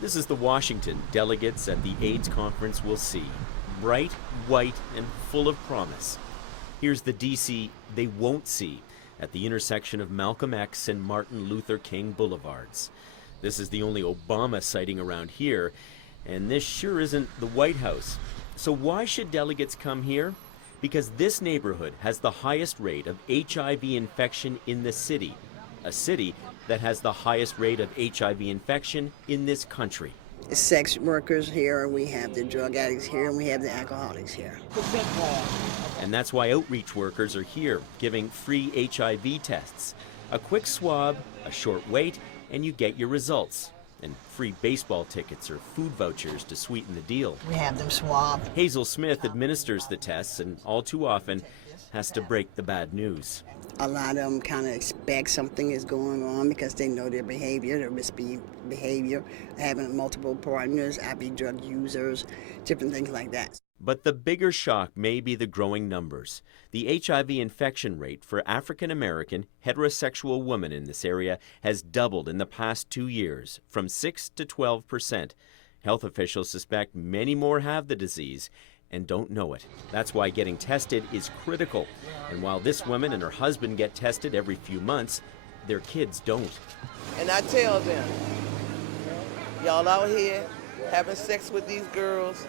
This is the Washington delegates at the AIDS conference will see. Bright, white, and full of promise. Here's the DC they won't see at the intersection of Malcolm X and Martin Luther King Boulevards. This is the only Obama sighting around here, and this sure isn't the White House. So why should delegates come here? Because this neighborhood has the highest rate of HIV infection in the city, a city that has the highest rate of HIV infection in this country. Sex workers here, we have the drug addicts here, and we have the alcoholics here. And that's why outreach workers are here, giving free HIV tests. A quick swab, a short wait, and you get your results. And free baseball tickets or food vouchers to sweeten the deal. We have them swabbed. Hazel Smith administers the tests and all too often has to break the bad news. A lot of them kind of expect something is going on because they know their behavior, their risky behavior, having multiple partners, IV drug users, different things like that. But the bigger shock may be the growing numbers. The HIV infection rate for African American heterosexual women in this area has doubled in the past 2 years, from 6 to 12%. Health officials suspect many more have the disease and don't know it. That's why getting tested is critical. And while this woman and her husband get tested every few months, their kids don't. And I tell them, y'all out here having sex with these girls,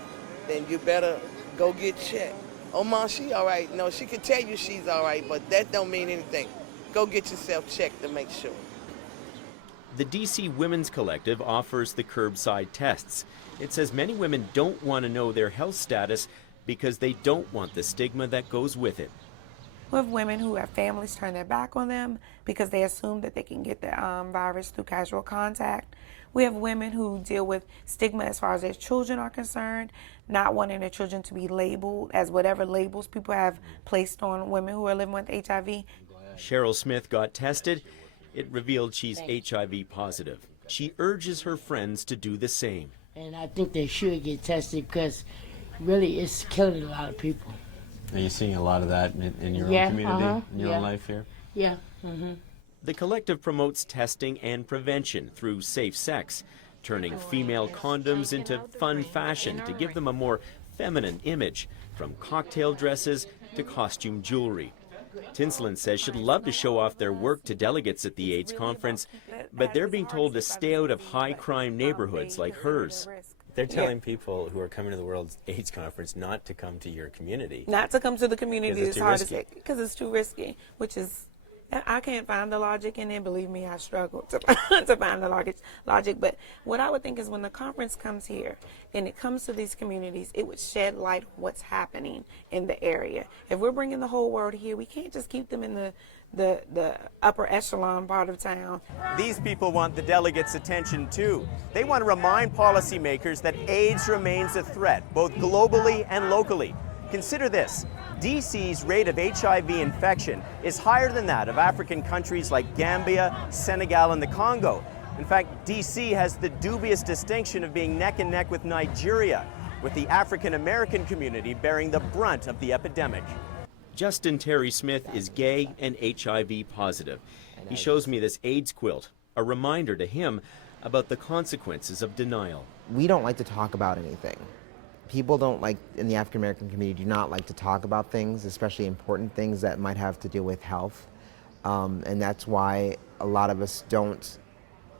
then you better go get checked. Oh, Mom, she all right. No, she can tell you she's all right, but that don't mean anything. Go get yourself checked to make sure. The DC Women's Collective offers the curbside tests. It says many women don't want to know their health status because they don't want the stigma that goes with it. We have women who have families turn their back on them because they assume that they can get the virus through casual contact. We have women who deal with stigma as far as their children are concerned, not wanting their children to be labeled as whatever labels people have placed on women who are living with HIV. Cheryl Smith got tested. It revealed she's HIV positive. She urges her friends to do the same. And I think they should get tested because really it's killing a lot of people. Are you seeing a lot of that in your own community, in your own life here? Yeah. The collective promotes testing and prevention through safe sex, turning female condoms into fun fashion to give them a more feminine image, from cocktail dresses to costume jewelry. Tinslin says she'd love to show off their work to delegates at the AIDS conference, but they're being told to stay out of high-crime neighborhoods like hers. They're telling people who are coming to the World AIDS Conference not to come to your community. Not to come to the community Because it's is too hard risky. to say because it's too risky, which is, I can't find the logic in it. Believe me, I struggle to find the logic. But what I would think is when the conference comes here and it comes to these communities, it would shed light on what's happening in the area. If we're bringing the whole world here, we can't just keep them in the upper echelon part of town. These people want the delegates' attention too. They want to remind policymakers that AIDS remains a threat, both globally and locally. Consider this. DC's rate of HIV infection is higher than that of African countries like Gambia, Senegal, and the Congo. In fact, DC has the dubious distinction of being neck and neck with Nigeria, with the African American community bearing the brunt of the epidemic. Justin Terry Smith is gay and HIV positive. He shows me this AIDS quilt, a reminder to him about the consequences of denial. We don't like to talk about anything. People don't like, in the African American community, do not like to talk about things, especially important things that might have to do with health. And that's why a lot of us don't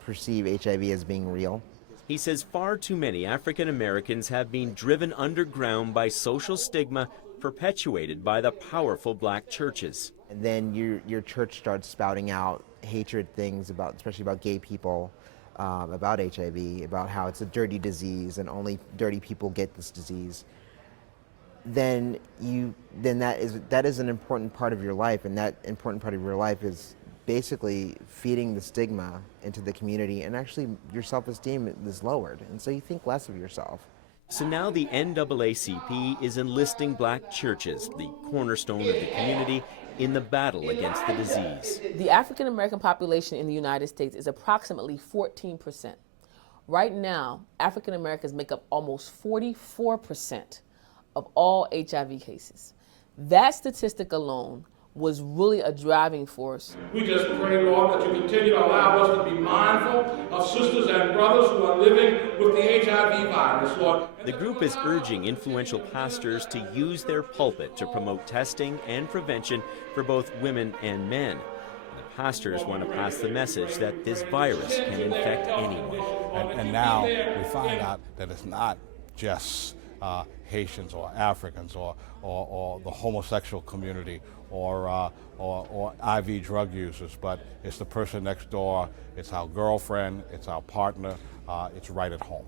perceive HIV as being real. He says far too many African Americans have been driven underground by social stigma perpetuated by the powerful black churches. And then your church starts spouting out hatred things about, especially about gay people, about HIV, about how it's a dirty disease and only dirty people get this disease. Then that is an important part of your life, and that important part of your life is basically feeding the stigma into the community, and actually your self-esteem is lowered, and so you think less of yourself. So now the NAACP is enlisting black churches, the cornerstone of the community, in the battle against the disease. The African American population in the United States is approximately 14%. Right now, African Americans make up almost 44% of all HIV cases. That statistic alone was really a driving force. We just pray, Lord, that you continue to allow us to be mindful of sisters and brothers who are living with the HIV virus, Lord. The group is urging influential pastors to use their pulpit to promote testing and prevention for both women and men. The pastors want to pass the message that this virus can infect anyone. And now we find out that it's not just Haitians or Africans or the homosexual community or IV drug users, but it's the person next door, it's our girlfriend, it's our partner, it's right at home.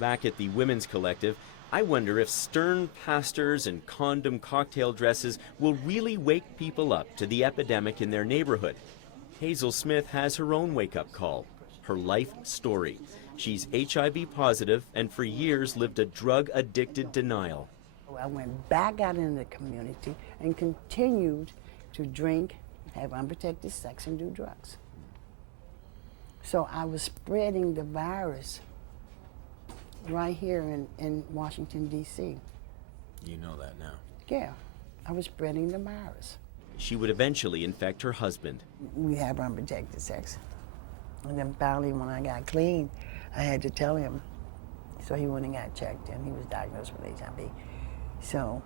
Back at the Women's Collective, I wonder if stern pastors and condom cocktail dresses will really wake people up to the epidemic in their neighborhood. Hazel Smith has her own wake-up call, her life story. She's HIV positive and for years lived a drug-addicted denial. I went back out in the community and continued to drink, have unprotected sex, and do drugs. So I was spreading the virus right here in Washington, D.C. You know that now. Yeah, I was spreading the virus. She would eventually infect her husband. We have unprotected sex. And then finally, when I got clean, I had to tell him, so he went and got checked, and he was diagnosed with HIV. So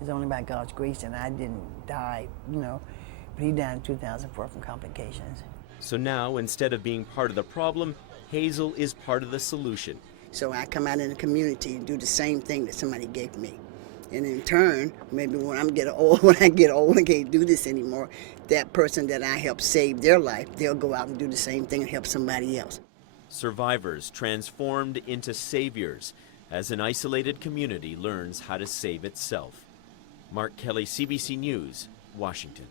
it's only by God's grace that I didn't die, you know, but he died in 2004 from complications. So now, instead of being part of the problem, Hazel is part of the solution. So I come out in the community and do the same thing that somebody gave me. And in turn, maybe when I get old and can't do this anymore, that person that I helped save their life, they'll go out and do the same thing and help somebody else. Survivors transformed into saviors as an isolated community learns how to save itself. Mark Kelly, CBC News, Washington.